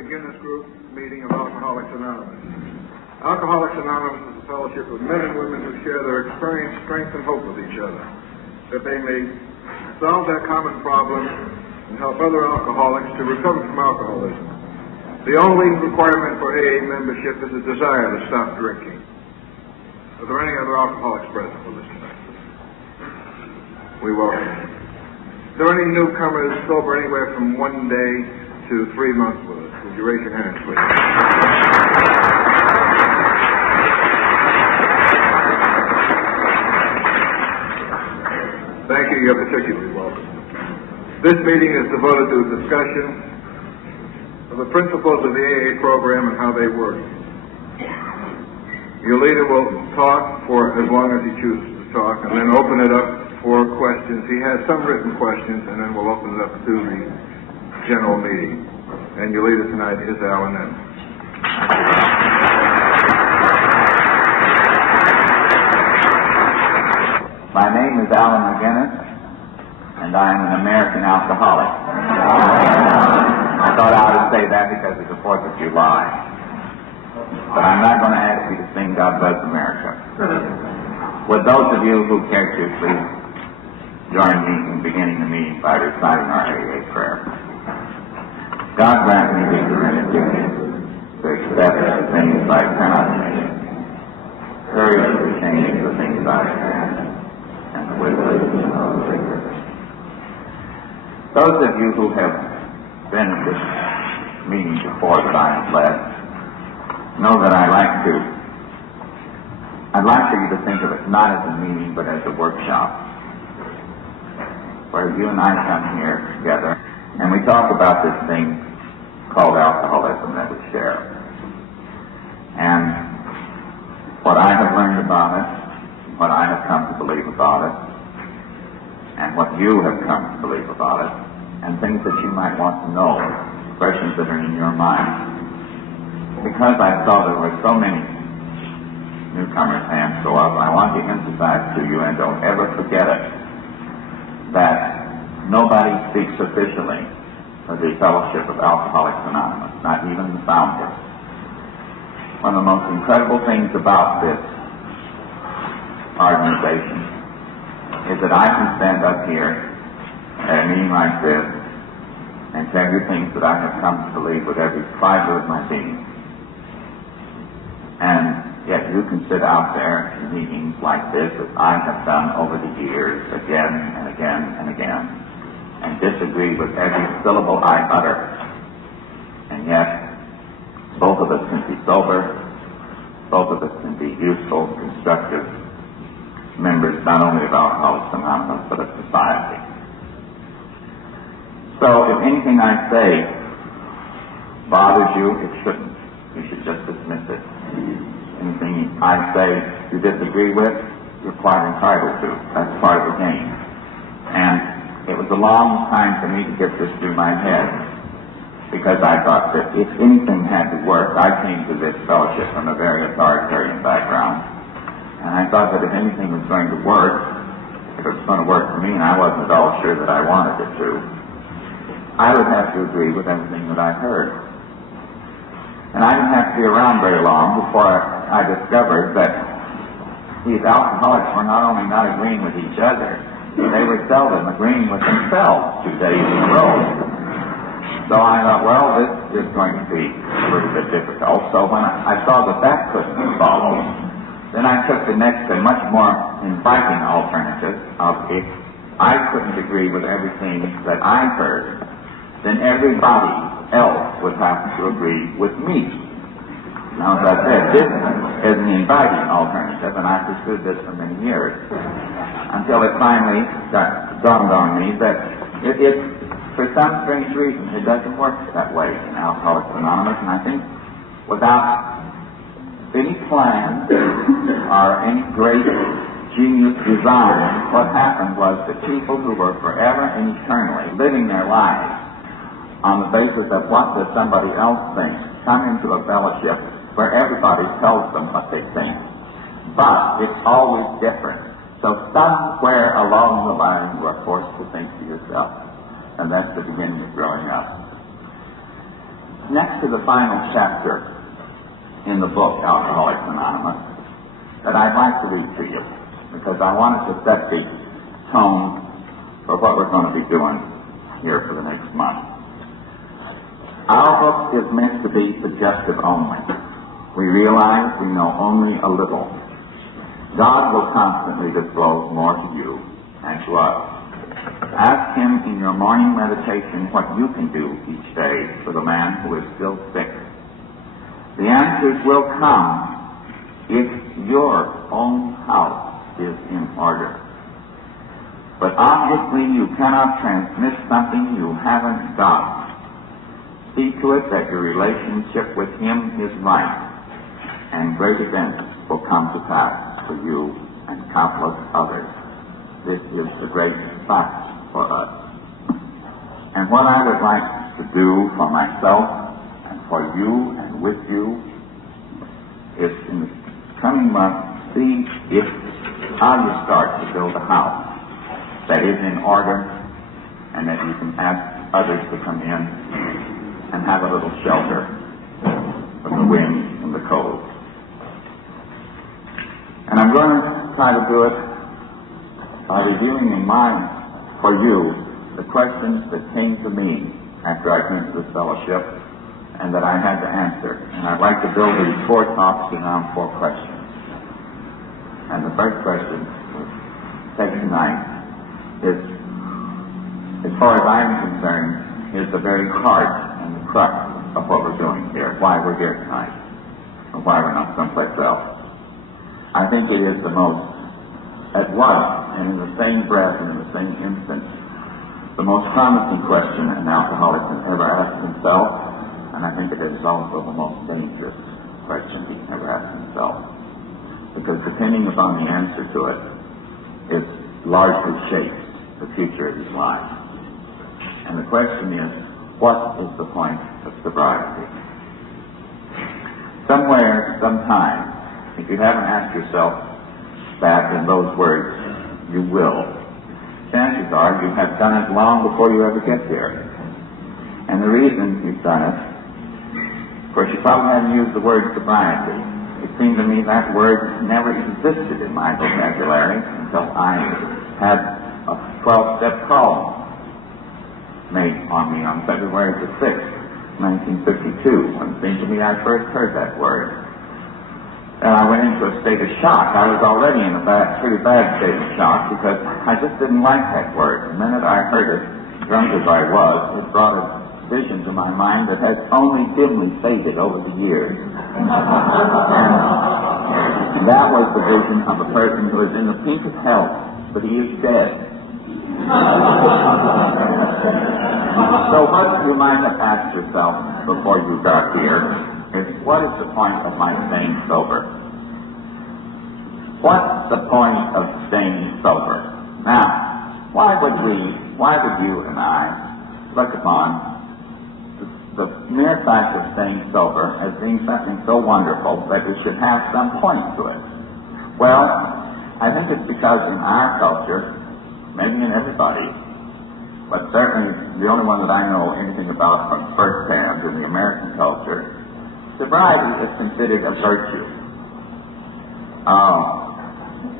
begin this group meeting of Alcoholics Anonymous. Alcoholics Anonymous is a fellowship of men and women who share their experience, strength, and hope with each other, that they may solve their common problems and help other alcoholics to recover from alcoholism. The only requirement for AA membership is a desire to stop drinking. Are there any other alcoholics present with us tonight? We welcome you. Are there any newcomers sober anywhere from 1 day to 3 months with us? Would you raise your hands, please? Thank you. You're particularly welcome. This meeting is devoted to a discussion of the principles of the AA program and how they work. Your leader will talk for as long as he chooses to talk and then open it up for questions. He has some written questions, and then we'll open it up to the general meeting. And your leader tonight is Alan N. My name is Alan McGinnis, and I am an American alcoholic. I thought I would say that because it's the 4th of July. But I'm not going to ask you to sing God Bless America. Would those of you who care to, please join me in beginning the meeting by reciting our AA prayer. God grant me the serenity to accept the things I cannot change, courage to change the things I can, and wisdom to know the secret. Those of you who have been at this meeting before that I have led know that I'd like for you to think of it not as a meeting but as a workshop where you and I come here together and we talk about this thing called alcoholism that we share. And what I have learned about it, what I have come to believe about it, and what you have come to believe about it, and things that you might want to know, questions that are in your mind. Because I saw there were so many newcomers' hands go up, I want to emphasize to you, and don't ever forget it, that nobody speaks officially for the Fellowship of Alcoholics Anonymous, not even the founder. One of the most incredible things about this organization is that I can stand up here at a meeting like this and tell you things that I have come to believe with every fiber of my being. And yet you can sit out there in meetings like this, as I have done over the years, again and again and again, and disagree with every syllable I utter. And yet, both of us can be sober, both of us can be useful, constructive members not only of Alcoholics Anonymous, but of society. So if anything I say bothers you, it shouldn't. You should just dismiss it. Anything I say you disagree with, you're quite entitled to. That's part of the game. And it was a long time for me to get this through my head, because I thought that if anything had to work, I came to this fellowship from a very authoritarian background, and I thought that if anything was going to work, if it was going to work for me, and I wasn't at all sure that I wanted it to, I would have to agree with everything that I heard. And I didn't have to be around very long before I discovered that these alcoholics were not only not agreeing with each other, they were seldom agreeing with themselves 2 days in a row. So I thought, well, this is going to be a little bit difficult. So when I saw that couldn't follow, then I took the next and much more inviting alternative of if I couldn't agree with everything that I heard, then everybody else would have to agree with me. Now, as I said, this is an inviting alternative, and I pursued this for many years, until it finally dawned on me that it for some strange reason, it doesn't work that way in Alcoholics Anonymous, and I think without any plan or any great genius design, what happened was that people who were forever and eternally living their lives on the basis of what does somebody else think come into a fellowship where everybody tells them what they think. But it's always different. So somewhere along the line you are forced to think to yourself. And that's the beginning of growing up. next to the final chapter in the book, Alcoholics Anonymous, that I'd like to read to you, because I wanted to set the tone for what we're going to be doing here for the next month. Our book is meant to be suggestive only. We realize we know only a little. God will constantly disclose more to you and to us. Ask Him in your morning meditation what you can do each day for the man who is still sick. The answers will come if your own house is in order. But obviously you cannot transmit something you haven't got. See to it that your relationship with Him is right, and great events will come to pass for you and countless others. This is the great fact for us. And what I would like to do for myself and for you and with you is in the coming month see if how you start to build a house that is in order and that you can ask others to come in and have a little shelter from the wind and the cold. And I'm going to try to do it by reviewing in mind for you the questions that came to me after I came to this fellowship and that I had to answer. And I'd like to build these 4 talks around 4 questions. And the first question we'll take tonight is, as far as I'm concerned, is the very heart and the crux of what we're doing here, why we're here tonight, or why we're not someplace else. I think it is the most, at once and in the same breath and in the same instant, the most promising question an alcoholic can ever ask himself, and I think it is also the most dangerous question he can ever ask himself. Because depending upon the answer to it, it largely shapes the future of his life. And the question is, what is the point of sobriety? Somewhere, sometime, if you haven't asked yourself that in those words, you will. Chances are you have done it long before you ever get there. And the reason you've done it, of course, you probably haven't used the word sobriety. It seemed to me that word never existed in my vocabulary until I had a 12-step call made on me on February the 6th, 1952, when it seemed to me I first heard that word. And I went into a state of shock. I was already in a pretty bad state of shock because I just didn't like that word. The minute I heard it, drunk as I was, it brought a vision to my mind that has only dimly faded over the years. And that was the vision of a person who is in the pink of health, but he is dead. So what you might have asked yourself before you got here is, what is the point of my staying sober? What's the point of staying sober? Now, why would you and I look upon the mere fact of staying sober as being something so wonderful that we should have some point to it? Well, I think it's because in our culture, maybe in everybody, but certainly the only one that I know anything about from firsthand in the American culture, sobriety is considered a virtue.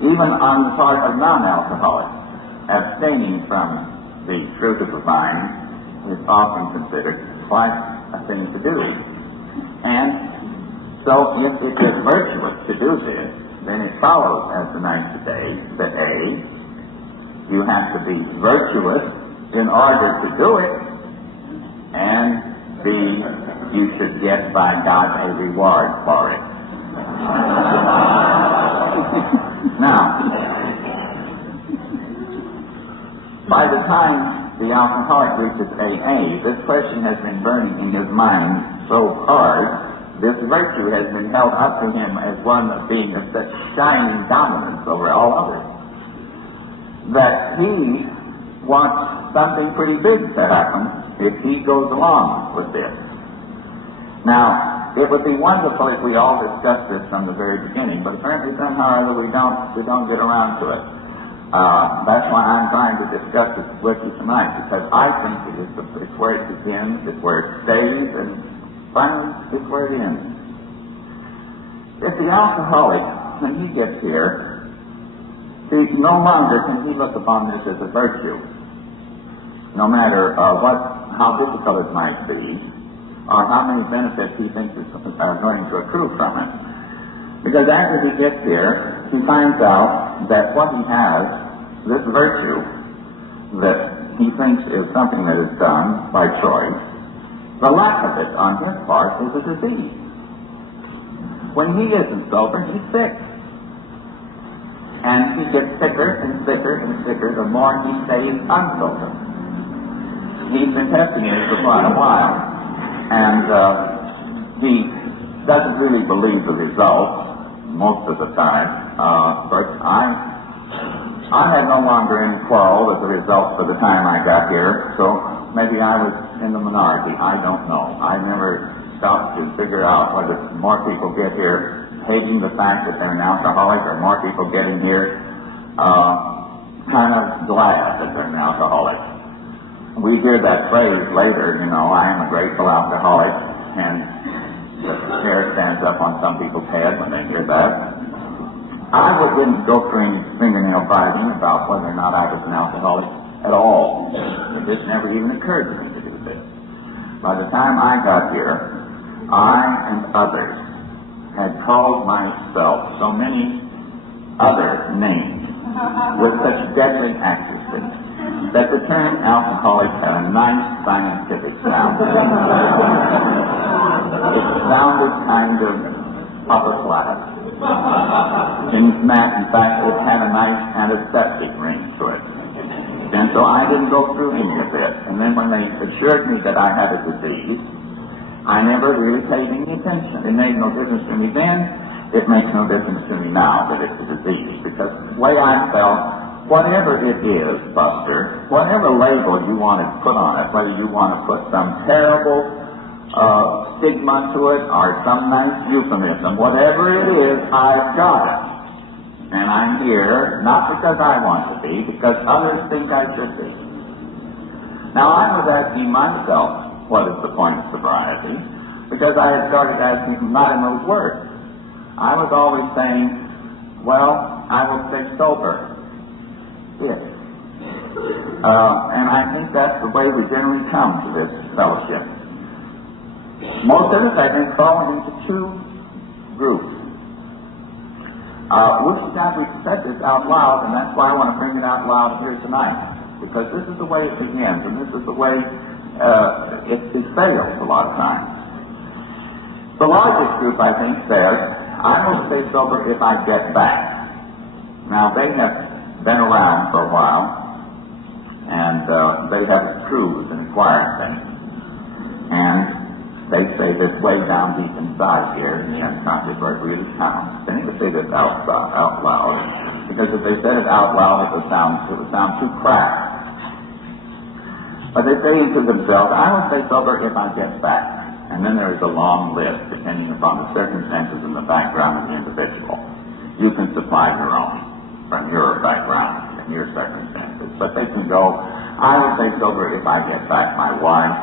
Even on the part of non-alcoholics, abstaining from the fruit of the vine is often considered quite a thing to do. And so if it is virtuous to do this, then it follows as the night today that A, you have to be virtuous in order to do it, and B, you should get by God a reward for it. Now, by the time the alcoholic reaches AA, this question has been burning in his mind so hard, this virtue has been held up to him as one of being of such shining dominance over all others, that he wants something pretty big to happen if he goes along with this. Now, it would be wonderful if we all discussed this from the very beginning, but apparently somehow or other we don't get around to it. That's why I'm trying to discuss it with you tonight, because I think it's where it begins, it's where it stays, and finally this way in. If the alcoholic, when he gets here, no longer can he look upon this as a virtue, no matter how difficult it might be, or how many benefits he thinks are going to accrue from it. Because after he gets here, he finds out that what he has, this virtue that he thinks is something that is done by choice, the lack of it on his part is a disease. When he isn't sober, he's sick. And he gets sicker and sicker and sicker the more he stays unsober. He's been testing it for quite a while, and he doesn't really believe the results most of the time, but I had no longer any quarrel with the results by the time I got here, so maybe I was in the minority. I don't know. I never stopped to figure out whether more people get here hating the fact that they're an alcoholic, or more people getting here kind of glad that they're an alcoholic. We hear that phrase later, I am a grateful alcoholic, and the hair stands up on some people's head when they hear that. I didn't go through any fingernail biting about whether or not I was an alcoholic at all. It just never even occurred to me to do this. By the time I got here, I and others had called myself so many other names with such deadly accuracy that the term alcoholic had a nice scientific sound. It sounded kind of upper class. In fact, it had a nice antiseptic ring to it. And so I didn't go through any of this. And then when they assured me that I had a disease, I never really paid any attention. It made no difference to me then. It makes no difference to me now that it's a disease. Because the way I felt, whatever it is, Buster, whatever label you want to put on it, whether you want to put some terrible stigma to it or some nice euphemism, whatever it is, I've got it. And I'm here not because I want to be, because others think I should be. Now I was asking myself, what is the point of sobriety? Because I had started asking, not in those words. I was always saying, well, I will stay sober. Yes. And I think that's the way we generally come to this fellowship. Most of us, I think, fall into two groups. Wish God we said this out loud, and that's why I want to bring it out loud here tonight. Because this is the way it begins, and this is the way it fails a lot of times. The largest group, I think, says, I will stay sober if I get back. Now, they have been around for a while, and they have cruised and acquired things. And they say this way down deep inside here, in the unconscious, where it really counts. They need to say this out loud, because if they said it out loud, it would sound too cracked. But they say to themselves, I will stay sober if I get back. And then there is a long list, depending upon the circumstances and the background of the individual. You can supply your own from your background and your circumstances. But they can go, I will stay sober if I get back my wife,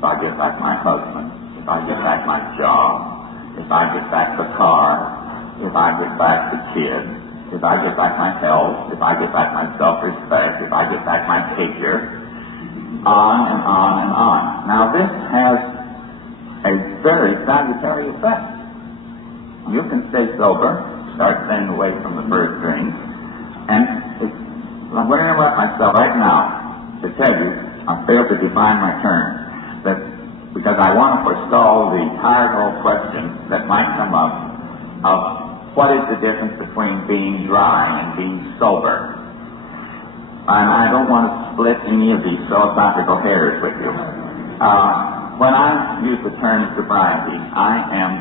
if I get back my husband, if I get back my job, if I get back the car, if I get back the kids, if I get back my health, if I get back my self-respect, if I get back my figure, on and on and on. Now this has a very salutary effect. You can stay sober, start staying away from the first drink, and I'm going to interrupt myself right now to tell you I failed to define my terms. Because I want to forestall the tired old question that might come up of what is the difference between being dry and being sober. And I don't want to split any of these philosophical hairs with you. When I use the term sobriety, I am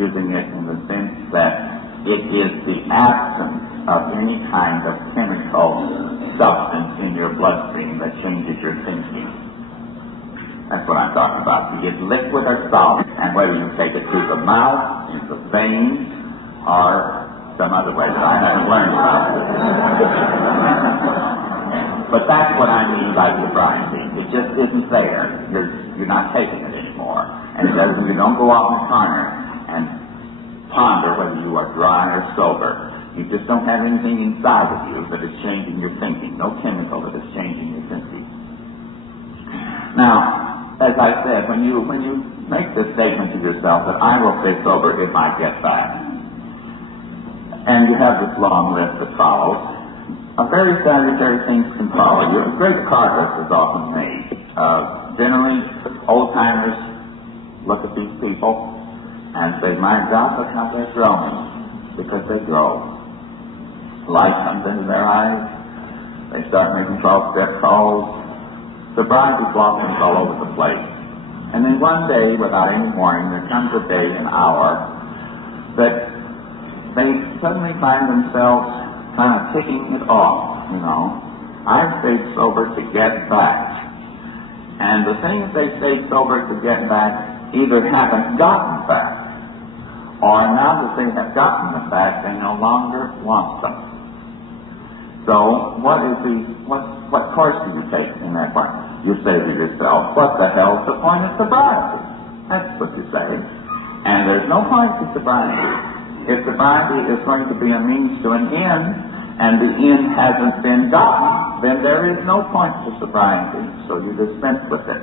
using it in the sense that it is the absence of any kind of chemical substance in your bloodstream that changes your thinking. That's what I'm talking about. You get liquid or solid, and whether you take it through the mouth, into the veins, or some other way that I haven't learned about. But that's what I mean by sobriety. It just isn't there. You're not taking it anymore. And he says, you don't go out in the corner and ponder whether you are dry or sober. You just don't have anything inside of you that is changing your thinking. No chemical that is changing your thinking. Now, as I said, when you make this statement to yourself that I will stay sober if I get back, and you have this long list that follows, a very salutary things can follow you. A great progress is often made. Generally, old-timers look at these people and say, my God, look how they're growing, because they grow. Light comes into their eyes. They start making 12-step calls. Sobriety blossoms all over the place. And then one day, without any warning, there comes a day, an hour, that they suddenly find themselves kind of ticking it off, you know. I've stayed sober to get back. And the things they stayed sober to get back either haven't gotten back, or now that they have gotten them back, they no longer want them. So, what course do you take in that point? You say to yourself, what the hell's the point of sobriety? That's what you say. And there's no point to sobriety. If sobriety is going to be a means to an end, and the end hasn't been gotten, then there is no point to sobriety, so you dispense with it.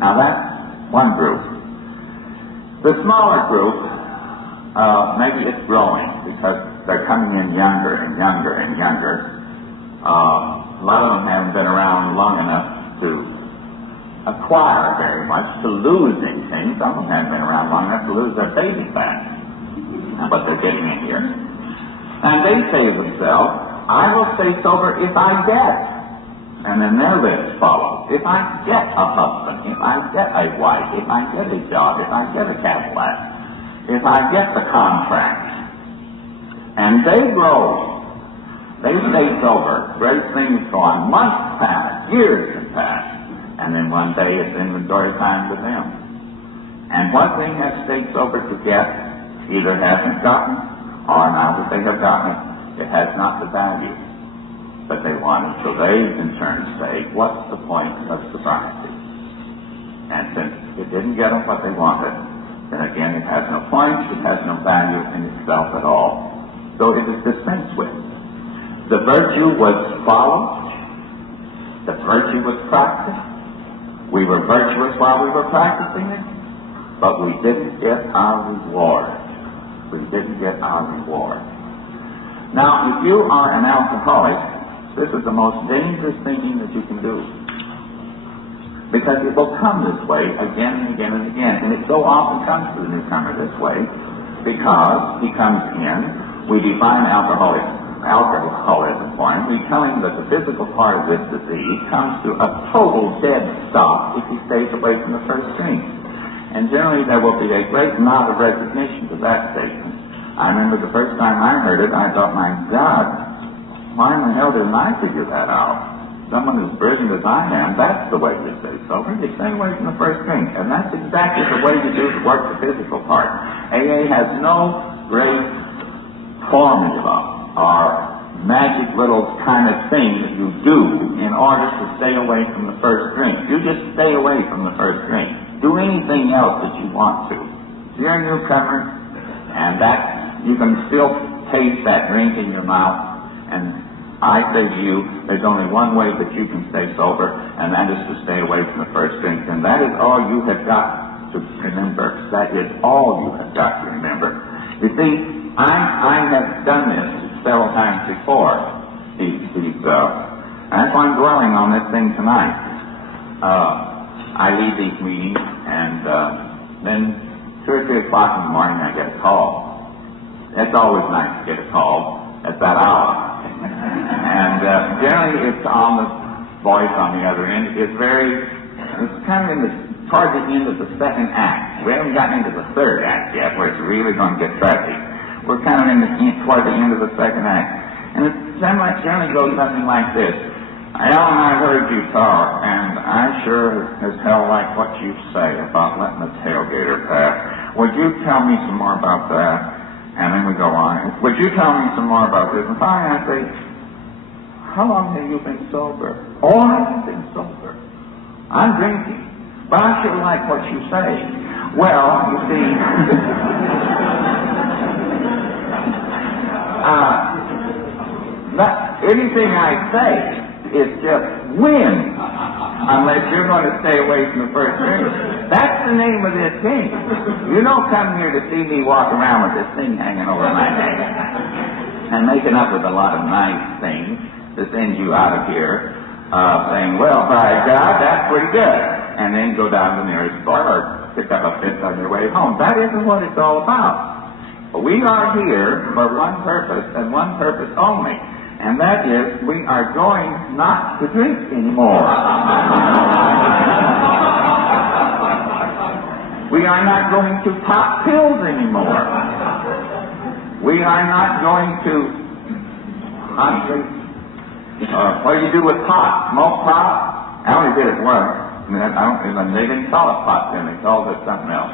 Now that's one group. The smaller group, maybe it's growing, because they're coming in younger and younger and younger. A lot of them haven't been around long enough to acquire very much, to lose anything. Some of them haven't been around long enough to lose their baby back. That's what they're getting in here. And they say to themselves, I will stay sober if I get. And then their lips follow. If I get a husband, if I get a wife, if I get a job, if I get a Cadillac, if I get the contract. And they grow. They stay sober. Great things go on. Months pass. Years have passed. And then one day it's inventory time with them. And what they have stayed sober to get either hasn't gotten, or now that they have gotten it, it has not the value that they wanted. So they, in turn, say, what's the point of sobriety? And since it didn't get them what they wanted, then again, it has no point, it has no value in itself at all. So it is dispensed with. The virtue was followed. The virtue was practiced. We were virtuous while we were practicing it, but we didn't get our reward. We didn't get our reward. Now, if you are an alcoholic, this is the most dangerous thinking that you can do. Because it will come this way again and again and again. And it so often comes to the newcomer this way because he comes in. We define alcoholism for him. We tell him that the physical part of this disease comes to a total dead stop if he stays away from the first drink. And generally there will be a great nod of resignation to that statement. I remember the first time I heard it, I thought, my God, why in the hell didn't I figure that out? Someone as burdened as I am, that's the way you stay sober. You stay away from the first drink. And that's exactly the way you do to work the physical part. AA has no great formula or magic little kind of thing that you do in order to stay away from the first drink. You just stay away from the first drink. Do anything else that you want to. If you're a newcomer, and that you can still taste that drink in your mouth, and I say to you, there's only one way that you can stay sober, and that is to stay away from the first drink. And that is all you have got to remember. That is all you have got to remember. You see, I have done this several times before. That's why I'm dwelling on this thing tonight. I leave these meetings, and then 2 or 3 o'clock in the morning I get a call. It's always nice to get a call at that hour. And generally it's on the voice on the other end. It's kind of toward the end of the second act. We haven't gotten into the third act yet, where it's really going to get tragic. We're kind of toward the end of the second act. And it generally goes something like this. Alan, I heard you talk, and I sure as hell like what you say about letting the tailgater pass. Would you tell me some more about that? And then we go on. Would you tell me some more about this? And finally I say, how long have you been sober? Oh, I haven't been sober. I'm drinking. But I sure like what you say. Well, you see, anything I say is just win, unless you're going to stay away from the first drink. That's the name of this game. You don't come here to see me walk around with this thing hanging over my neck and making up with a lot of nice things to send you out of here saying, well, by God, that's pretty good, and then go down to the nearest bar or pick up a fist on your way home. That isn't what it's all about. We are here for one purpose and one purpose only, and that is we are going not to drink anymore. We are not going to pop pills anymore. We are not going to what do you do with pot? Smoke pot? I only did it once. They didn't call it pot then, they called it something else.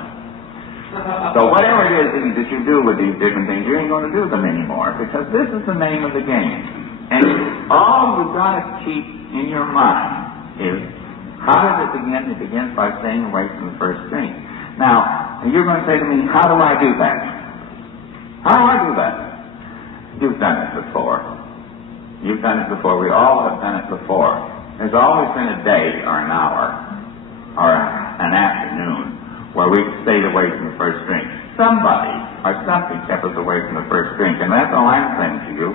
So whatever it is that you do with these different things, you ain't going to do them anymore, because this is the name of the game. And all you've got to keep in your mind is, how does it begin? It begins by staying away from the first drink. Now, you're going to say to me, how do I do that? How do I do that? You've done it before. You've done it before. We all have done it before. There's always been a day or an hour or an afternoon where we've stayed away from the first drink. Somebody or something kept us away from the first drink, and that's all I'm saying to you.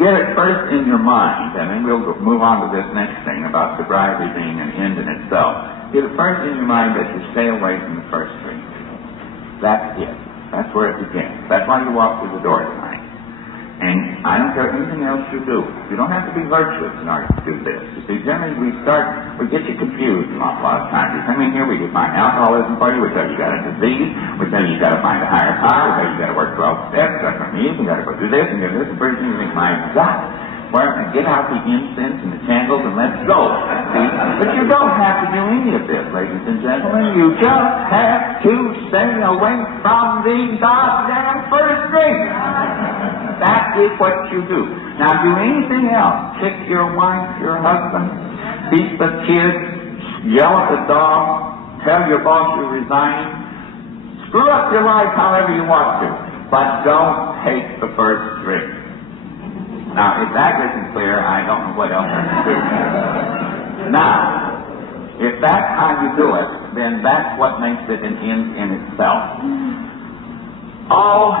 Get it first in your mind, and then we'll move on to this next thing about sobriety being an end in itself. Get it first in your mind that you stay away from the first drink. That's it. That's where it begins. That's why you walk through the door tonight. And I don't care anything else you do. You don't have to be virtuous in order to do this. You see, generally we get you confused an awful lot of times. You come in here, we define alcoholism for you, we tell you got a disease, we tell you got to find a higher power, we tell you got to work 12 steps, that's what it means, you got to go do this and do this, and pretty soon you think, my God, where get out the incense and the candles and let's go. See? But you don't have to do any of this, ladies and gentlemen. You just have to stay away from the goddamn first drink. That is what you do. Now, do anything else. Kick your wife, your husband, beat the kids, yell at the dog, tell your boss you're resigning. Screw up your life however you want to, but don't take the first drink. Now, if that isn't clear, I don't know what else I can do. Now, if that's how you do it, then that's what makes it an end in itself. All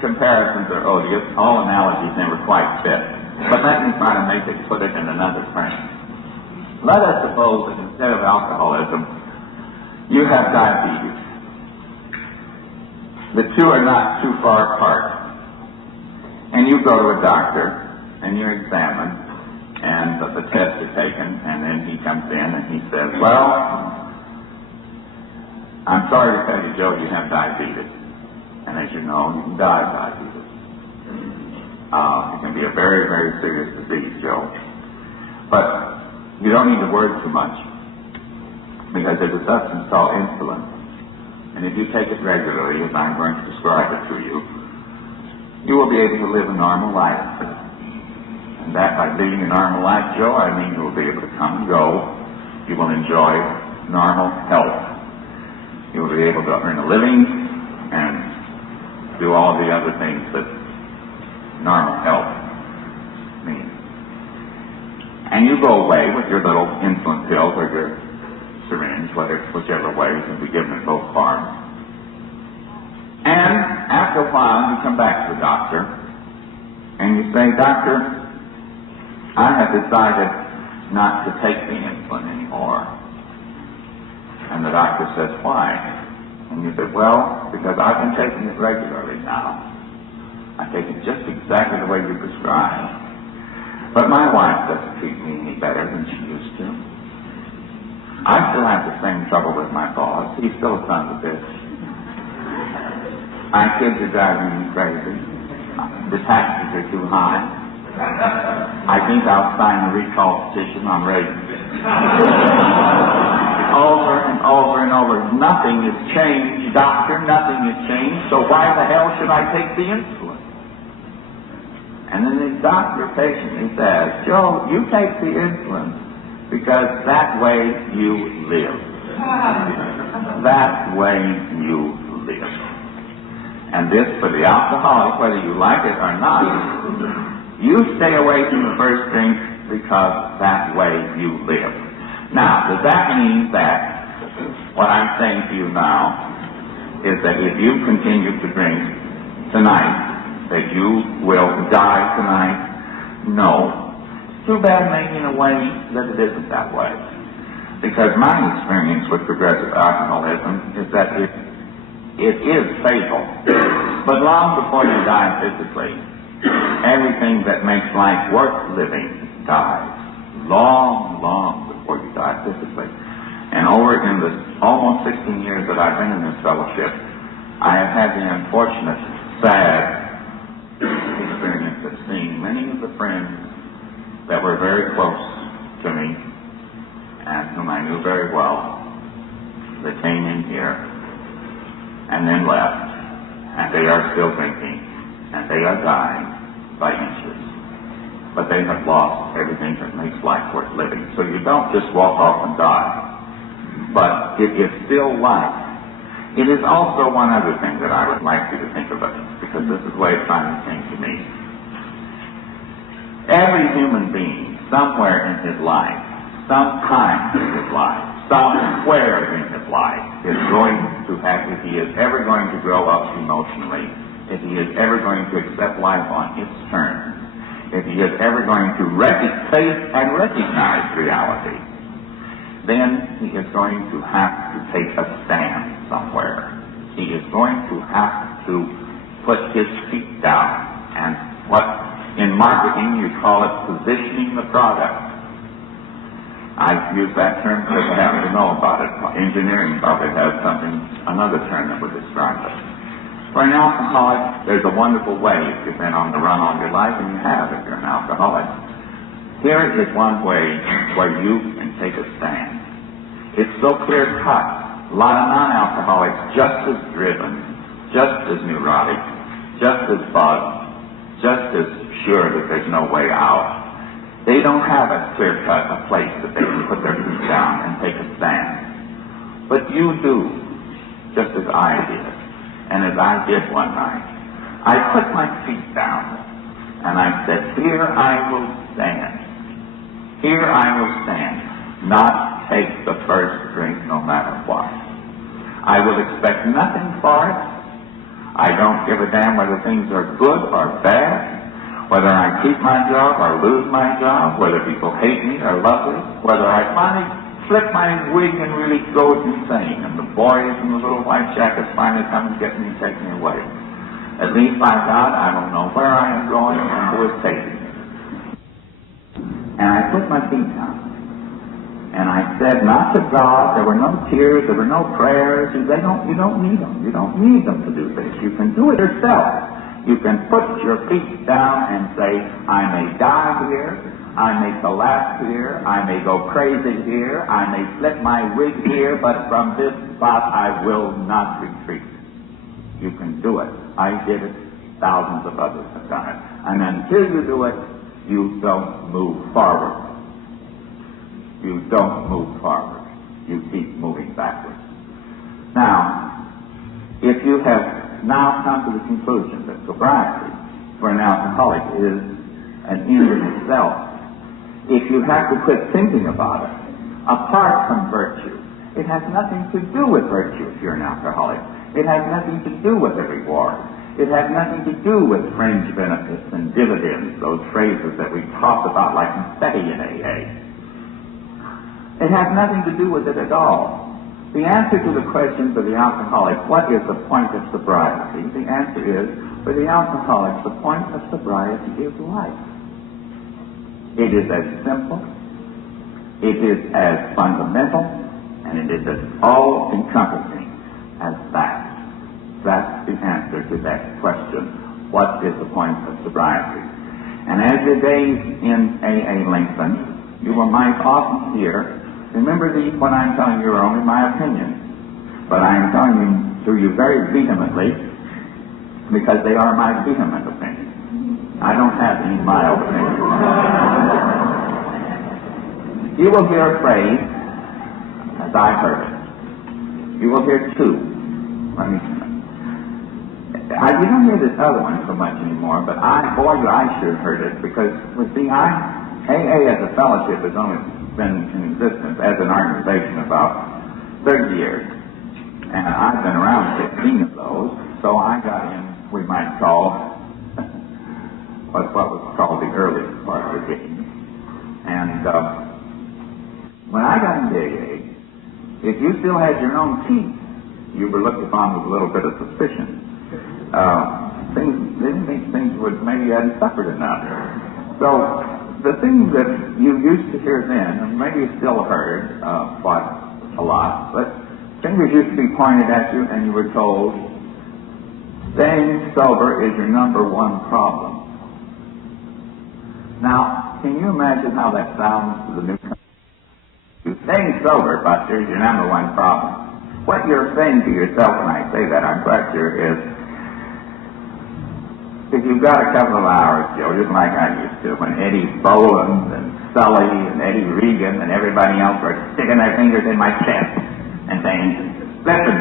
comparisons are odious, all analogies never quite fit. But let me try to put it in another frame. Let us suppose that instead of alcoholism, you have diabetes. The two are not too far apart. And you go to a doctor, and you're examined, and the tests are taken, and then he comes in and he says, well, I'm sorry to tell you, Joe, you have diabetes. And as you know, you can die of diabetes. It can be a very, very serious disease, Joe. But you don't need to worry too much, because there's a substance called insulin. And if you take it regularly, as I'm going to describe it to you, you will be able to live a normal life. And that, by leading a normal life, Joe, I mean you will be able to come and go. You will enjoy normal health. You will be able to earn a living and do all the other things that normal health means. And you go away with your little insulin pills or your syringe, whichever way, you can be given in both forms. And after a while, you come back to the doctor, and you say, Doctor, I have decided not to take the insulin anymore. And the doctor says, why? And you say, well, because I've been taking it regularly now. I take it just exactly the way you prescribe. But my wife doesn't treat me any better than she used to. I still have the same trouble with my boss. He's still a son of a bitch. My kids are driving me crazy. The taxes are too high. I think I'll sign a recall petition on Reagan. Over and over and over. Nothing has changed, doctor. Nothing has changed. So why the hell should I take the insulin? And then the doctor patiently says, Joe, you take the insulin because that way you live. that way you live. And this, for the alcoholic, whether you like it or not, you stay away from the first drink because that way you live. Now, does that mean that what I'm saying to you now is that if you continue to drink tonight, that you will die tonight? No. It's too bad maybe in a way that it isn't that way. Because my experience with progressive alcoholism is that it is fatal. But long before you die physically, everything that makes life worth living dies. Long, long before you die physically. And over in the almost 16 years that I've been in this fellowship, I have had the unfortunate, sad experience of seeing many of the friends that were very close to me and whom I knew very well, that came in here and then left, and they are still drinking, and they are dying by inches. But they have lost everything that makes life worth living. So you don't just walk off and die. But it is still life. It is also one other thing that I would like you to think about, because this is the way it finally came to me. Every human being, somewhere in his life, sometime in his life, somewhere in his life, is going to have, if he is ever going to grow up emotionally, if he is ever going to accept life on its terms, if he is ever going to face and recognize reality, then he is going to have to take a stand somewhere. He is going to have to put his feet down, and what in marketing you call it positioning the product. I use that term because I happen to know about it. Engineering probably has another term that would describe it. For an alcoholic, there's a wonderful way if you've been on the run all your life, and you have if you're an alcoholic. Here is one way where you can take a stand. It's so clear-cut. A lot of non-alcoholics just as driven, just as neurotic, just as bugged, just as sure that there's no way out. They don't have a clear-cut, a place that they can put their feet down and take a stand. But you do, just as I did, and as I did one night. I put my feet down, and I said, here I will stand. Here I will stand, not take the first drink no matter what. I will expect nothing for it. I don't give a damn whether things are good or bad, whether I keep my job or lose my job, whether people hate me or love me, whether I finally flip my wig and really go insane, and the boys in the little white jackets finally come and get me and take me away. At least by God, I don't know where I am going and who is taking me. And I put my feet down. And I said, not to God, there were no tears, there were no prayers. You don't need them. You don't need them to do this. You can do it yourself. You can put your feet down and say, I may die here, I may collapse here, I may go crazy here, I may flip my wig here, but from this spot I will not retreat. You can do it. I did it. Thousands of others have done it. And until you do it, you don't move forward. You don't move forward. You keep moving backwards. Now, if you have now come to the conclusion that sobriety for an alcoholic is an end in itself, if you have to quit thinking about it, apart from virtue, it has nothing to do with virtue if you're an alcoholic. It has nothing to do with a reward. It has nothing to do with fringe benefits and dividends, those phrases that we talk about like confetti in AA. It has nothing to do with it at all. The answer to the question for the alcoholic, what is the point of sobriety? The answer is, for the alcoholic, the point of sobriety is life. It is as simple, it is as fundamental, and it is as all-encompassing as that. That's the answer to that question. What is the point of sobriety? And as your days in AA lengthen, you will might often hear, remember what I'm telling you are only my opinions, but I am telling them to you very vehemently because they are my vehement opinions. I don't have any mild opinions. You will hear a phrase, as I heard it. You will hear two. You don't hear this other one so much anymore, but I sure heard it, because, AA as a fellowship has only been in existence as an organization about 30 years, and I've been around 15 of those, so I got in, we might call, what was called the early part of the game. And when I got into AA, if you still had your own teeth, you were looked upon with a little bit of suspicion. They didn't think things would, maybe you hadn't suffered enough. So the things that you used to hear then, and maybe you still heard quite a lot, but fingers used to be pointed at you and you were told, staying sober is your number one problem. Now, can you imagine how that sounds to the newcomer? Staying sober, Buster, is your number one problem. What you're saying to yourself when I say that, I'm quite sure, is if you've got a couple of hours, Joe, just like I used to, when Eddie Boland and Sully and Eddie Regan and everybody else were sticking their fingers in my chest and saying, listen,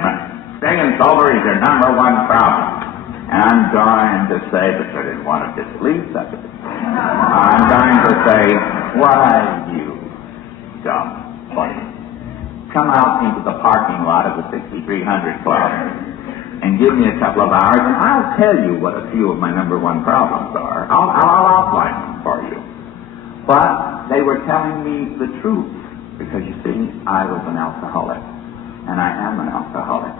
staying sober is your number one problem. And I'm going to say, because I didn't want to displease such a thing, I'm going to say, why, you dumb bunny, come out into the parking lot of the 6300 Club and give me a couple of hours, and I'll tell you what a few of my number one problems are. I'll outline them for you. But they were telling me the truth, because you see, I was an alcoholic, and I am an alcoholic.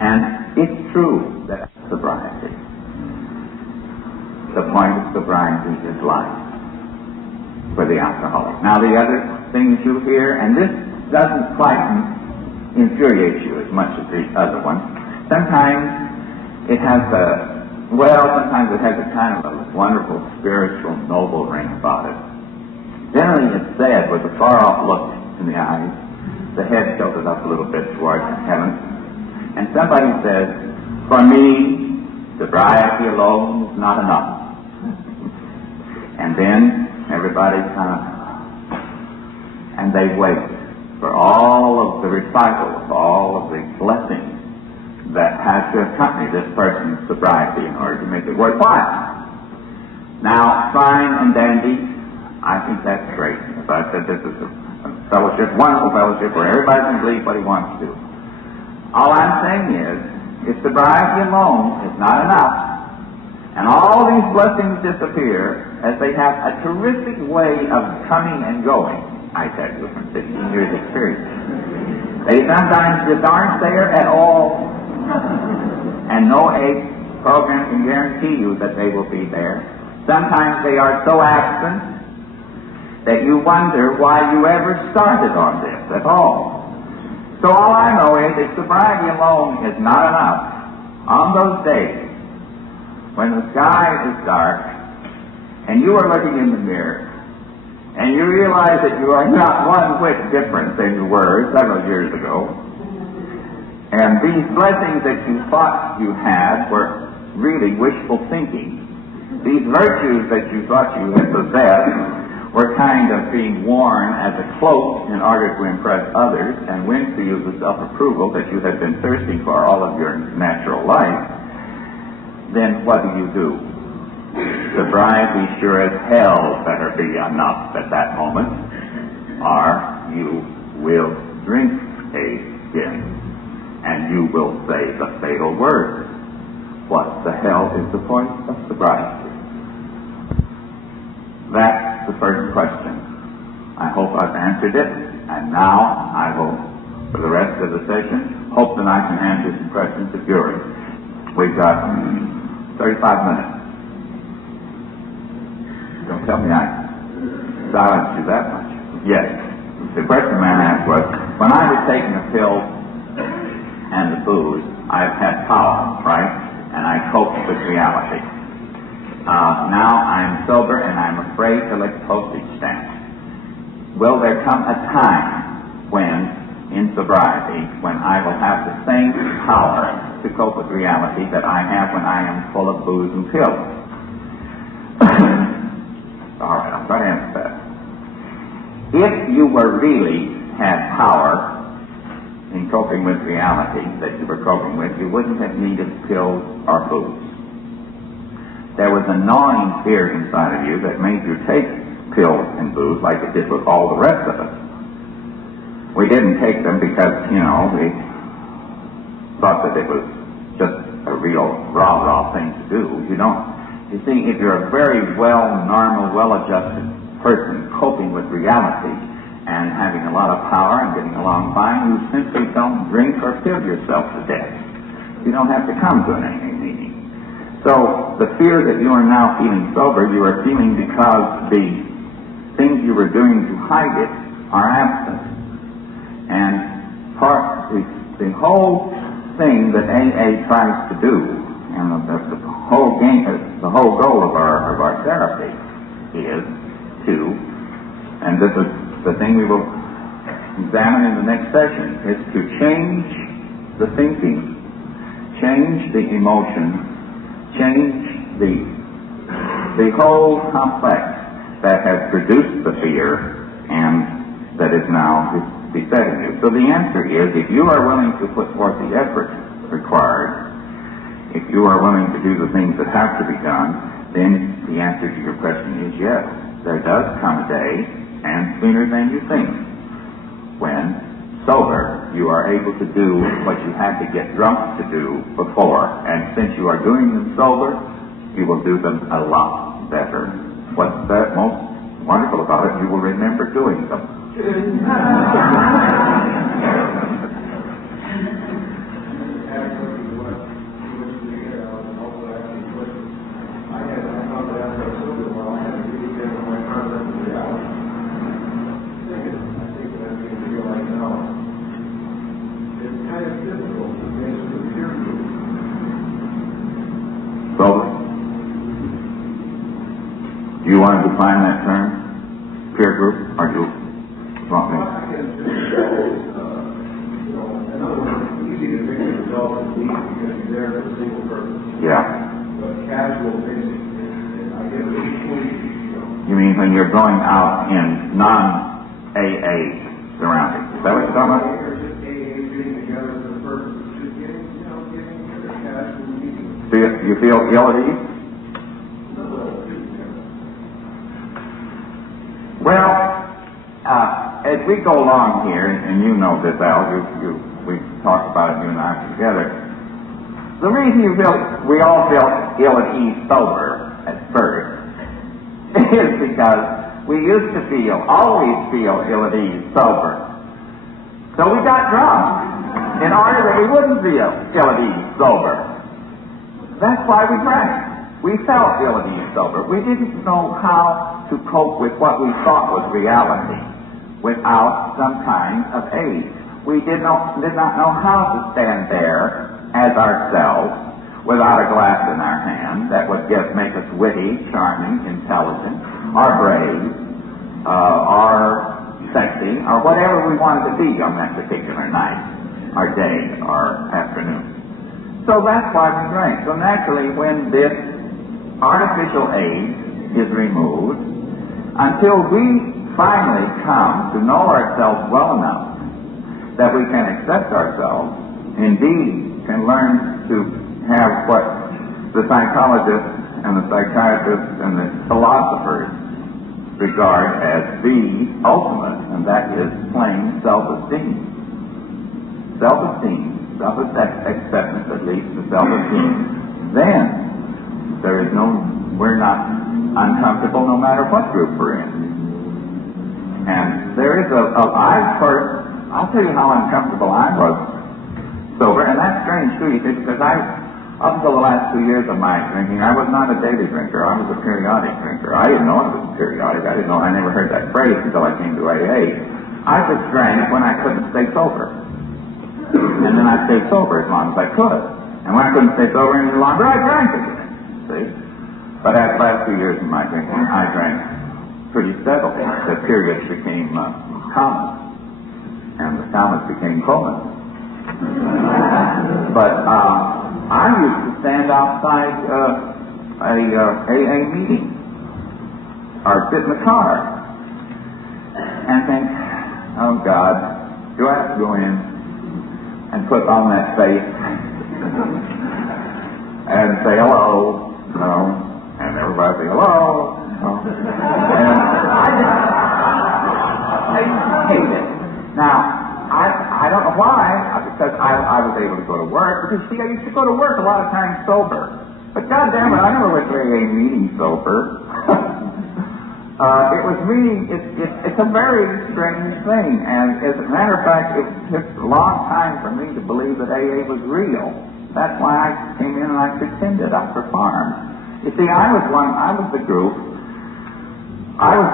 And it's true that sobriety, the point of sobriety is life for the alcoholic. Now the other things you hear, and this doesn't quite infuriate you as much as the other one. Sometimes it has sometimes it has a kind of a wonderful spiritual noble ring about it. Generally it's said with a far-off look in the eyes, the head tilted up a little bit towards heaven, and somebody says, for me, sobriety alone is not enough. And then everybody and they wait for all of the recital of all of the blessings that has to accompany this person's sobriety in order to make it worthwhile. Now, fine and dandy, I think that's great. As I said, this is a fellowship, wonderful fellowship, where everybody can believe what he wants to do. All I'm saying is, if sobriety alone is not enough, and all these blessings disappear, as they have a terrific way of coming and going, I tell you from 15 years experience. They sometimes just aren't there at all, and no aid program can guarantee you that they will be there. Sometimes they are so absent that you wonder why you ever started on this at all. So all I know is that sobriety alone is not enough. On those days when the sky is dark and you are looking in the mirror and you realize that you are not one whit different than you were several years ago, and these blessings that you thought you had were really wishful thinking, these virtues that you thought you had possessed were kind of being worn as a cloak in order to impress others and win for you the self-approval that you had been thirsting for all of your natural life, then what do? Sobriety sure as hell better be enough at that moment, or you will drink again, and you will say the fatal word. What the hell is the point of sobriety? That's the first question. I hope I've answered it, and now I will, for the rest of the session, hope that I can answer some questions of yours. We've got 35 minutes. Don't tell me I silenced you that much. Yes. The question man asked was, when I was taking the pill and the booze, I've had power, right? And I coped with reality. Now I'm sober and I'm afraid to lick postage stamps. Will there come a time when, in sobriety, when I will have the same power to cope with reality that I have when I am full of booze and pills? All right, I'm going to answer that. If you were really had power in coping with reality that you were coping with, you wouldn't have needed pills or booze. There was a gnawing fear inside of you that made you take pills and booze like it did with all the rest of us. We didn't take them because, we thought that it was just a real rah-rah thing to do. You see, if you're a very normal, well-adjusted person coping with reality and having a lot of power and getting along fine, you simply don't drink or kill yourself to death. You don't have to come to an AA meeting. So the fear that you are now feeling sober, you are feeling because the things you were doing to hide it are absent. And the whole thing that AA tries to do, and the whole goal of our therapy is to, and this is the thing we will examine in the next session, is to change the thinking, change the emotion, change the whole complex that has produced the fear and that is now besetting you. So the answer is, if you are willing to put forth the effort required, if you are willing to do the things that have to be done, then the answer to your question is yes. There does come a day, and sooner than you think, when, sober, you are able to do what you had to get drunk to do before. And since you are doing them sober, you will do them a lot better. What's the most wonderful about it, you will remember doing them. Do you want to define that term, peer group, or do you want me? Yeah. You mean when you're going out in non-AA surroundings? Is that what you're talking about? Do you feel ill at ease? Well, as we go along here, and you know this, Al, we've talked about it, you and I together. The reason we all feel ill at ease sober at first is because we used to always feel ill at ease sober. So we got drunk in order that we wouldn't feel ill at ease sober. That's why we drank. We felt ill at ease sober. We didn't know how to cope with what we thought was reality without some kind of aid. We did not know how to stand there as ourselves without a glass in our hand that would make us witty, charming, intelligent, or brave, or sexy, or whatever we wanted to be on that particular night, or day, or afternoon. So that's why we drank. So naturally, when this artificial aid is removed, until we finally come to know ourselves well enough that we can accept ourselves, indeed can learn to have what the psychologists and the psychiatrists and the philosophers regard as the ultimate, and that is plain self-esteem. Self-esteem, self-acceptance, at least the self-esteem, then we're not uncomfortable no matter what group we're in. And there is I'll tell you how uncomfortable I was sober, and that's strange too, you see, because up until the last 2 years of my drinking, I was not a daily drinker, I was a periodic drinker. I didn't know it was periodic, I never heard that phrase until I came to AA. I just drank when I couldn't stay sober. And then I stayed sober as long as I could. And when I couldn't stay sober any longer, I drank again. See? But after the last 2 years of my drinking, I drank pretty steadily. The periods became common, and the commas became colons. But I used to stand outside a AA meeting, or sit in the car, and think, oh God, do I have to go in? and put on that face and say hello, and everybody say hello, and I hate it. Now, I don't know why, because I was able to go to work, because see, I used to go to work a lot of times sober. But goddamn it, I never went to a meeting sober. It was really, it's a very strange thing, and as a matter of fact, it took a long time for me to believe that AA was real. That's why I came in and I pretended, I performed. You see, I was the group, I would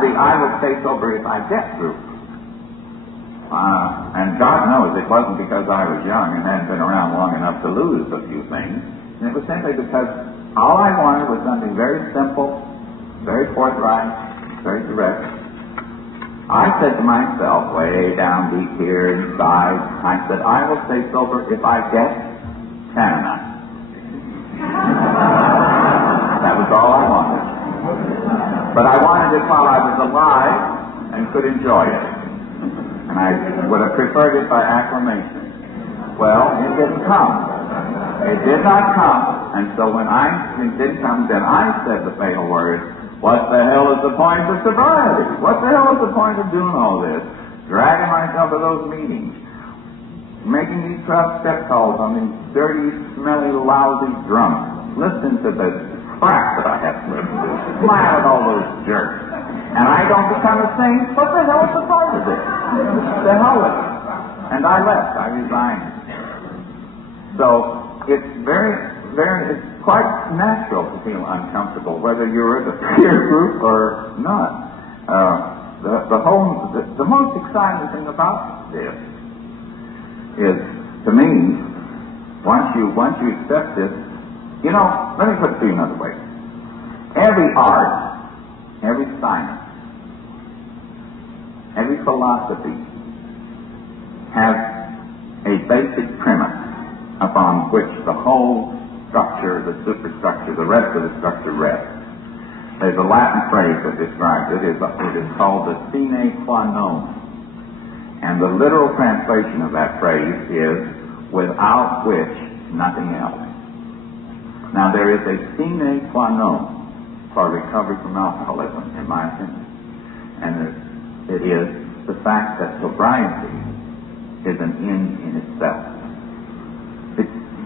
stay sober if I get group. And God knows it wasn't because I was young and hadn't been around long enough to lose a few things. And it was simply because all I wanted was something very simple, very forthright, very direct. I said to myself, way down deep here inside, I said, I will stay sober if I get Canada. That was all I wanted. But I wanted it while I was alive and could enjoy it. And I would have preferred it by acclamation. Well, it didn't come. It did not come. And so when it didn't come, then I said the fatal words, what the hell is the point of sobriety? What the hell is the point of doing all this? Dragging myself to those meetings, making these tough step calls on these dirty, smelly, lousy drunks, listening to the crap that I have to listen to, smile at all those jerks. And I don't become a saint, what the hell is the point of this? The hell with it. And I left, I resigned. So, it's it's quite natural to feel uncomfortable, whether you're in the peer group or not. The most exciting thing about this is, to me, once you accept this, let me put it to you another way. Every art, every science, every philosophy has a basic premise upon which the whole structure, the superstructure, the rest of the structure rests. There's a Latin phrase that describes it. It is called the sine qua non. And the literal translation of that phrase is, without which, nothing else. Now, there is a sine qua non for recovery from alcoholism, in my opinion. And it is the fact that sobriety is an end in itself.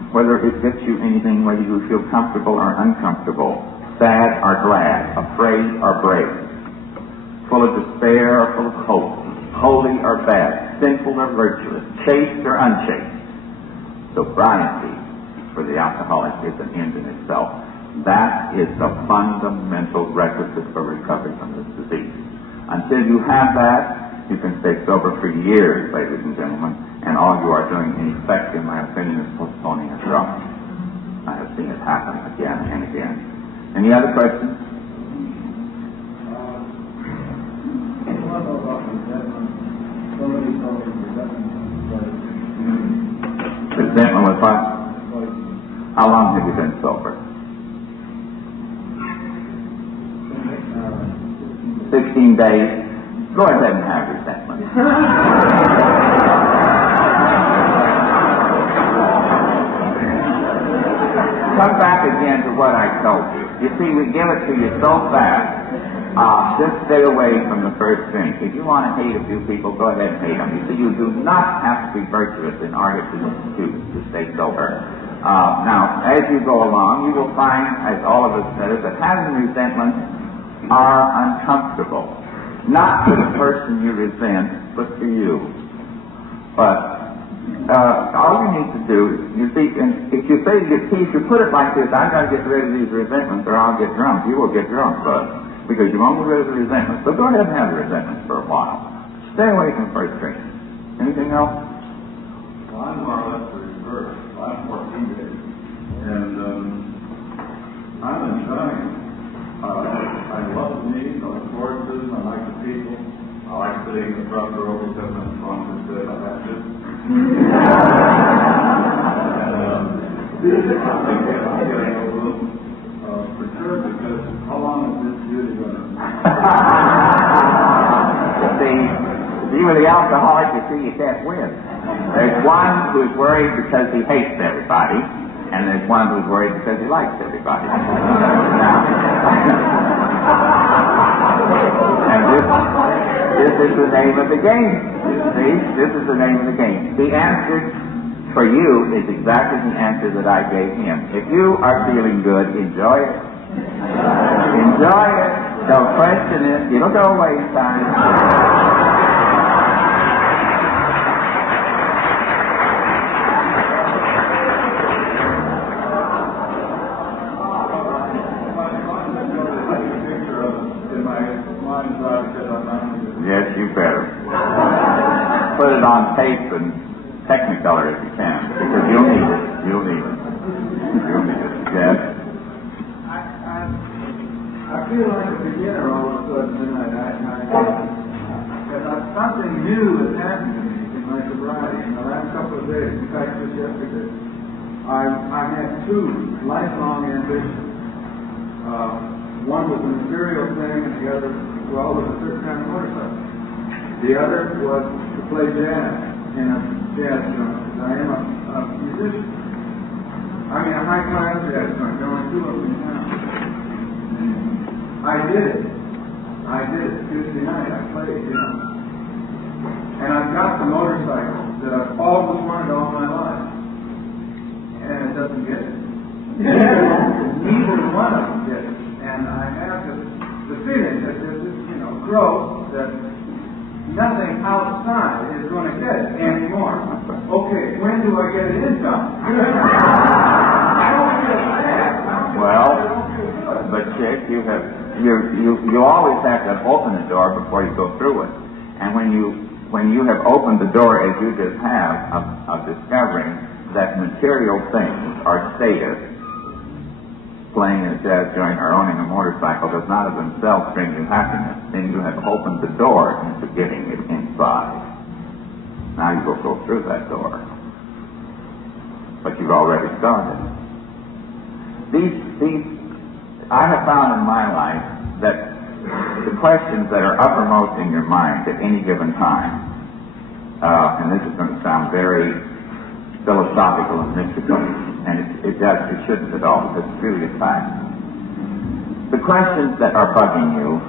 Whether it gets you anything, whether you feel comfortable or uncomfortable, sad or glad, afraid or brave, full of despair or full of hope, holy or bad, sinful or virtuous, chaste or unchaste. Sobriety for the alcoholic is an end in itself. That is the fundamental requisite for recovery from this disease. Until you have that, you can stay sober for years, ladies and gentlemen, and all you are doing, in effect, in my opinion, is postponing a drug. I have seen it happen again and again. Any other questions? Resentment was what? How long have you been sober? 16 days. Go ahead and have resentment. Come back again to what I told you. You see, we give it to you so fast. Just stay away from the first drink. If you want to hate a few people, go ahead and hate them. You see, you do not have to be virtuous in order to stay sober. Now, as you go along, you will find, as all of us said, that having resentment are uncomfortable. Not to the person you resent, but to you. But all you need to do, you see, and if you say, if you put it like this, I've got to get rid of these resentments or I'll get drunk. You will get drunk, bud, because you won't get rid of the resentments. So go ahead and have the resentments for a while. Stay away from first drink. Anything else? Well, I'm more or less the reverse. I'm 14 days. And I'm enjoying it. I love the meetings, I look forward to them, I like the people, I like sitting in the front row because I'm fun to sit, I have to. I'm getting a little perturbed because how long is this beauty going to See, See, with the alcoholic, you see, you can't win. There's one who's worried because he hates everybody, and there's one who's worried because he likes everybody. Now, and this is the name of the game. See, this is the name of the game. The answer for you is exactly the answer that I gave him. If you are feeling good, enjoy it. Enjoy it. Don't question it. It'll go away in time. Yes, you better. Put it on tape and Technicolor if you can, because you'll need it. You'll need it. You'll need it. Yes? I feel like a beginner all of a sudden tonight. Something new has happened to me in my sobriety in the last couple of days. In fact, just yesterday. I had two lifelong ambitions. One was a material thing, and the other, was a certain kind of motorcycle. The other was to play jazz in a jazz joint. I am a musician. I mean, a high-class jazz joint. There are only two of them in town. I did it. Tuesday night, I played, And I've got the motorcycle that I've always wanted all my life. And it doesn't get it. Neither one of them get it. And I have the feeling that there's this, growth that nothing outside is going to get it anymore. Okay, when do I get it inside? I don't feel bad. Well, but Chick, you always have to open the door before you go through it. And when you have opened the door, as you just have, of discovering that material things are status, playing in a jazz joint or owning a motorcycle does not of themselves bring you happiness, then you have opened the door into getting it inside. Now you will go through that door. But you've already started. I have found in my life that the questions that are uppermost in your mind at any given time, and this is going to sound very philosophical and mystical, and it shouldn't at all, because it's really a fact. The questions that are bugging you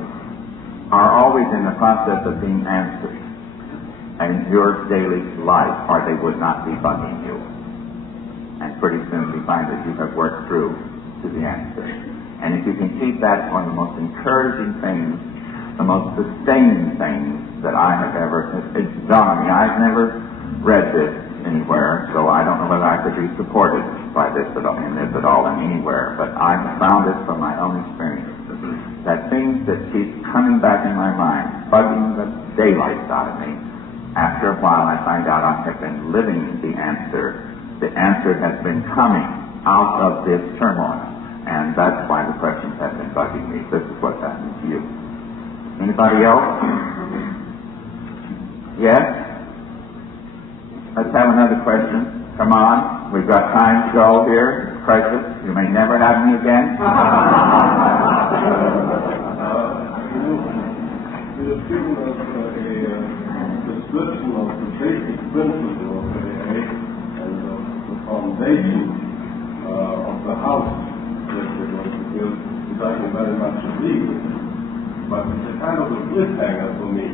are always in the process of being answered in your daily life, or they would not be bugging you. And pretty soon you find that you have worked through to the answer. And if you can keep that one of the most encouraging things, the most sustaining things that I have ever, it's dawned on me. I've never read this anywhere, so I don't know whether I could be supported by this at all, anywhere, but I've found it from my own experience, that things that keep coming back in my mind, bugging the daylights out of me, after a while I find out I have been living the answer has been coming out of this turmoil, and that's why the questions have been bugging me. This is what's happening to you. Anybody else? Yes? Let's have another question. Come on. We've got time to go here. Precious. You may never have me again. You have given us a description of the basic principle of AA and the foundation of the house that we're going to build, which I can very much agree with. But it's a kind of a cliffhanger for me.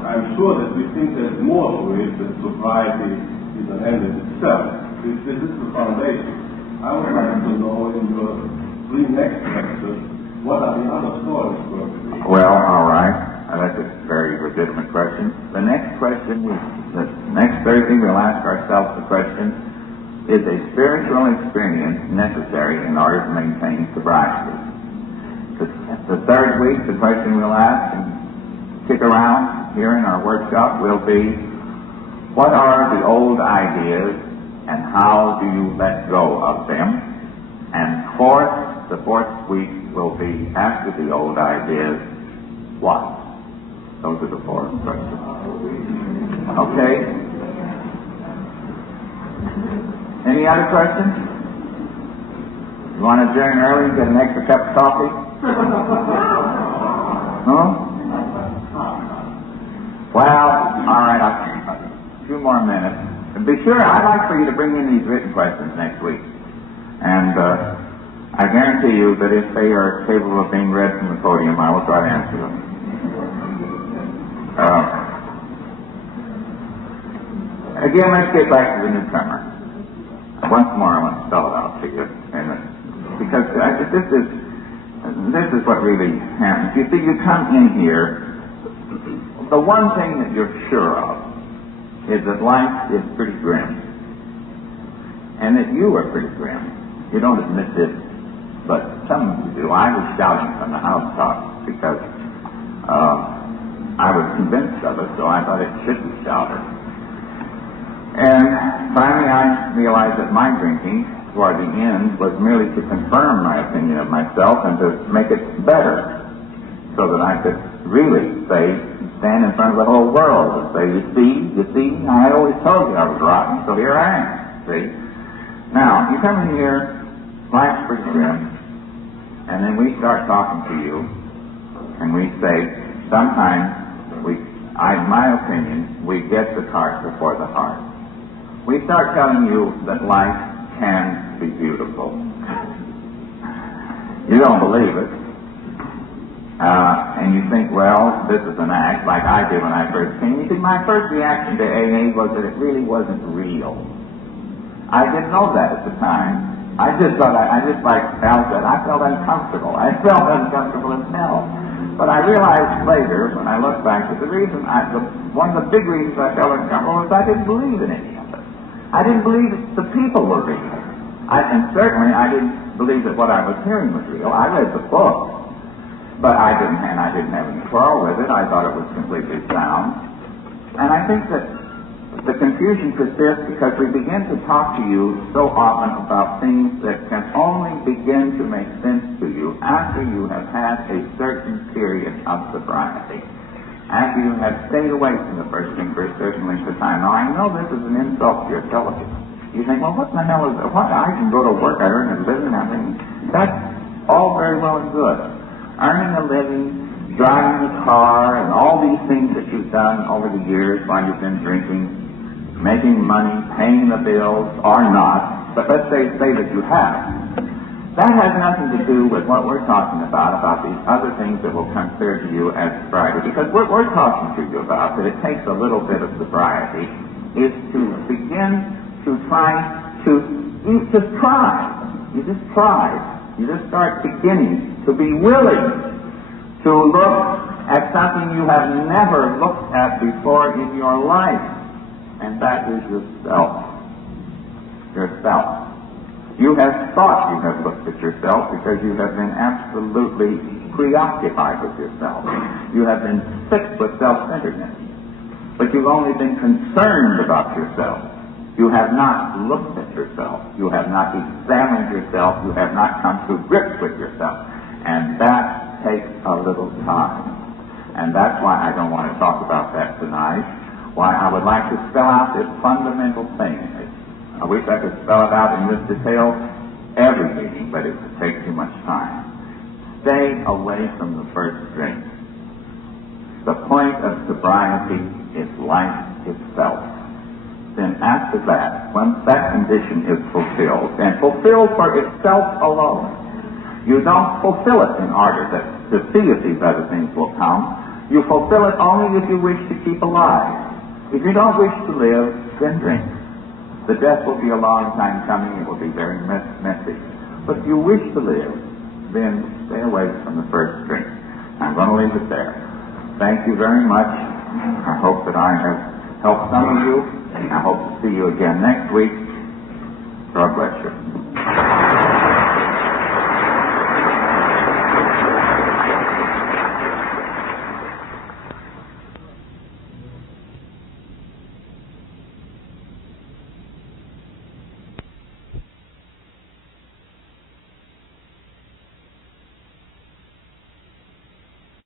I'm sure that we think there's more to it than sobriety is an end in itself. This is the foundation. I would like to know in your three next lectures, what are the other stories going to be? Well, all right. That's a very legitimate question. The next question, the next Thursday we'll ask ourselves the question, is a spiritual experience necessary in order to maintain sobriety? The third week, the question we'll ask and kick around here in our workshop will be, what are the old ideas and how do you let go of them? And the fourth week will be, after the old ideas, what? Those are the four questions. Okay? Any other questions? You want to adjourn early and get an extra cup of coffee? Huh? Well, all right, a few more minutes. And be sure, I'd like for you to bring in these written questions next week. And I guarantee you that if they are capable of being read from the podium, I will try to answer them. Again, let's get back to the newcomer. Once more, I want to spell it out to you. And, because this is what really happens. You see, you come in here, the one thing that you're sure of is that life is pretty grim. And that you are pretty grim. You don't admit this, but some of you do. I was shouting from the housetops because I was convinced of it, so I thought it should be shouted. And finally I realized that my drinking toward the end was merely to confirm my opinion of myself and to make it better, so that I could really stand in front of the whole world and say, you see, I always told you I was rotten, so here I am, see? Now, you come in here, life's pretty grim, and then we start talking to you, and we say, sometimes in my opinion, we get the cart before the heart. We start telling you that life can be beautiful. You don't believe it. And you think, well, this is an act, like I did when I first came. You see, my first reaction to AA was that it really wasn't real. I didn't know that at the time. I just thought, like Al said, I felt uncomfortable. I felt uncomfortable as hell. But I realized later, when I look back, that one of the big reasons I felt uncomfortable was I didn't believe in any of it. I didn't believe that the people were real. And certainly I didn't believe that what I was hearing was real. I read the book, but I didn't have any quarrel with it. I thought it was completely sound. And I think that the confusion persists because we begin to talk to you so often about things that can only begin to make sense to you after you have had a certain period of sobriety, after you have stayed away from the first thing for a certain length of time. Now, I know this is an insult to your fellowship. You think, well, what the hell is it? What? I can go to work, I earn a living, I mean, that's all very well and good. Earning a living, driving a car, and all these things that you've done over the years while you've been drinking, making money, paying the bills, or not, but let's say that you have. That has nothing to do with what we're talking about these other things that will come clear to you as sobriety. Because what we're talking to you about, that it takes a little bit of sobriety, is to begin to try to, you just try. You just try. You just start beginning to be willing to look at something you have never looked at before in your life. And that is yourself. Yourself. You have thought you have looked at yourself because you have been absolutely preoccupied with yourself. You have been sick with self-centeredness. But you've only been concerned about yourself. You have not looked at yourself. You have not examined yourself. You have not come to grips with yourself. And that takes a little time. And that's why I don't want to talk about that tonight. Why I would like to spell out this fundamental thing. I wish I could spell it out in this detail every meeting, but it would take too much time. Stay away from the first drink. The point of sobriety is life itself. Then after that, once that condition is fulfilled, and fulfilled for itself alone, you don't fulfill it in order to see if these other things will come. You fulfill it only if you wish to keep alive. If you don't wish to live, then drink. The death will be a long time coming. It will be very messy. But if you wish to live, then stay away from the first drink. I'm going to leave it there. Thank you very much. I hope that I have helped some of you. I hope to see you again next week. God bless you.